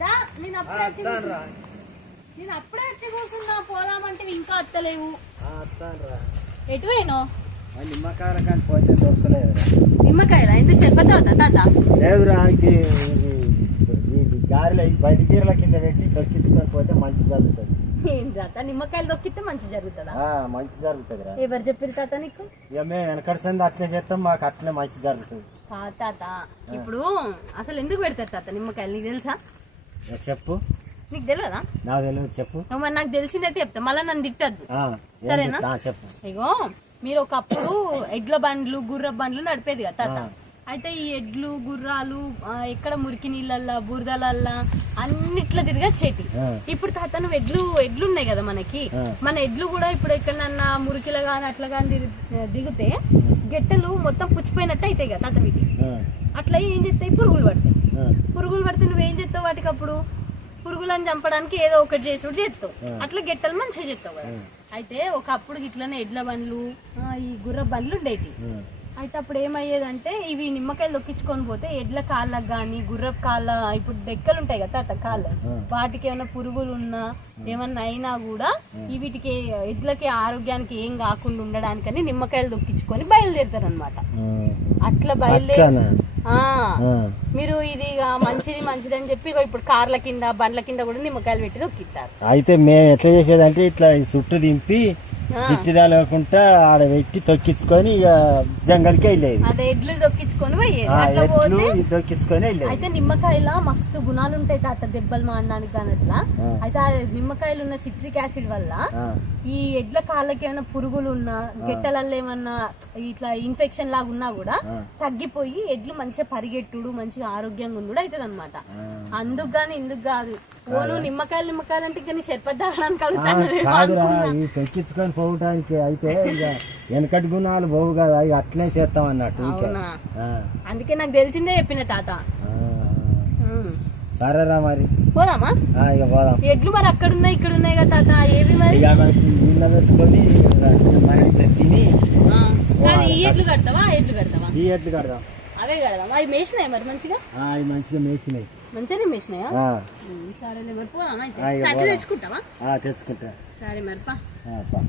దా నేను అప్పుడే వచ్చి. నేను అప్పుడే వచ్చి కూర్చున్నా పోదామంటే ఇంకా రా ఎటు పోయినావు ఆ నిమ్మకాయల కానీ పోతే దొరకలేదురా. నిమ్మకాయలా? ఎందుకు చెప్పతా తాత లేదురా బయట గీరల కింద పెట్టి పోతే మంచి జరుగుతుంది. ఏం తాత? నిమ్మకాయలు దొక్కితే మంచి జరుగుతుందా? ఆ, మంచి జరుగుతుంది రా. ఎవరు చెప్పారు తాత నీకు? ఇక మేము వెనకటి సంది అట్లే చేస్తాం మాకు అట్లే మంచి జరుగుతుంది. తాత ఇప్పుడు అసలు ఎందుకు పెడతారు తాత నిమ్మకాయలు? నీకు తెలుసా? ఇక చెప్పు. నీకు తెలియదా? నాకు తెలియదు చెప్పు. నువ్వు మరి నాకు తెలిసిందైతే చెప్తా మళ్ళీ నన్ను తిట్టద్దు. ఆ, ఏం సరేనా? చెప్తా? ఆ, చెప్పు. ఇగో మీరు ఒకప్పుడు ఎడ్ల బండ్లు గుర్ర బండ్లు నడిపేది కదా తాత. అయితే ఈ ఎడ్లు గుర్రాలు ఎక్కడ మురికి నీళ్ళల్లా బురదలల్లా అన్నిట్లా తిరిగచ్చేటి ఆ. ఇప్పుడు తాత నువ్వు ఎడ్లు ఎడ్లు ఉన్నాయి కదా మనకి. మన ఎడ్లు కూడా ఇప్పుడు ఎక్కడన్నా మురికిలో కానీ అట్లా కానీ దిగు- దిగితే గెట్టెలు మొత్తం పుచ్చిపోయినట్టు అవుతాయి కదా తాత వీటి. అట్లా ఏం చేస్తాయి? పురుగులు పడతాయి. పురుగులు పడితే నువ్వేం చేస్తావు వాటికి అప్పుడు పురుగులను చంపడానికి ఏదో ఒకటి చేసుడు చేస్తావు. అట్లా గిట్టలు మంచిగా చేస్తావు కదా. అయితే ఒకప్పుడు ఇట్లనే ఎడ్ల బండ్లు ఈ గుర్ర బండ్లు ఉండేటి. అయితే అప్పుడు ఏమయ్యేదంటే ఇవి నిమ్మకాయలు దొక్కించుకొని పోతే ఎడ్ల కాళ్ళకు కానీ గుర్రపు కాళ్ళ ఇప్పుడు డెక్కలు ఉంటాయి కదా తాత కాళ్ళు. వాటికి ఏమైనా పురుగులు ఉన్నా ఏమన్నా అయినా కూడా వీటికి ఎడ్లకి ఆరోగ్యానికి ఏం కాకుండా ఉండడానికని నిమ్మకాయలు దొక్కించుకొని బయలుదేరుతారు అనమాట అట్లా బయలుదేరి. మీరు ఇది మంచిది మంచిది అని చెప్పి ఇప్పుడు కార్ల కింద బండ్ల కింద కూడా నిమ్మకాయలు పెట్టి దొక్కిస్తారు. అయితే మేము ఎట్లా చేసేదంటే ఇట్లా చుట్టూ దింపి చిట్టిదా లేకుండా ఆడ పెట్టి తొక్కించుకొని ఇక జంగల్కి వెళ్ళేది. అదే ఎడ్లు పోయేది. అట్లా ఎట్లు పోతే తొక్కించుకొని వెళ్ళేది. అయితే నిమ్మకాయల మస్తు గుణాలు ఉంటాయి తాత దెబ్బలు కానీ అట్లా ఆ. అయితే ఆ నిమ్మకాయలు ఉన్న సిట్రిక్ యాసిడ్ వల్ల ఈ ఎడ్ల కాళ్ళకి ఏమైనా పురుగులు ఉన్నా గెట్టలలో ఏమన్నా ఇట్లా ఇన్ఫెక్షన్ లాగా ఉన్నా కూడా. తగ్గిపోయి ఎడ్లు మంచిగా పరిగెట్టుడు మంచిగా ఆరోగ్యంగా ఉండు అవుతుంది అనమాట. అందుకు గాని ఇందుకు కాదు. ఓను నిమ్మకాయలు నిమ్మకాయలు అంటే కానీ అడుగుతాను కాదురా ఈ తొక్కించుకొని పోవడానికి అయితే ఇక వెనకటి గుణాలు పోవు కదా ఇక అట్లే చేస్తాం అన్నట్టు అందుకే నాకు తెలిసిందే చెప్పిన తాత. సరేరా మరి. పోదామా? ఇక పోదాం. ఎడ్లు మరి అక్కడ ఉన్నాయి ఇక్కడ ఉన్నాయి కదా తాత ఏవి మరి? ఇక మనకి నీళ్ళ పెట్టుకొని మరి తిని ఈ ఎడ్లు కడతావా? ఎడ్లు కడతావా? ఈ ఎట్లు కడదాం. అవే కడదాం అవి మేసినాయి మరి మంచిగా? అవి మంచిగా మేసినాయి. మంచిగానే ఉమ్, సరేలే మరి అయితే. తెచ్చుకుంటావా? తెచ్చుకుంటా. సరే మరి పా. ఆ, పా.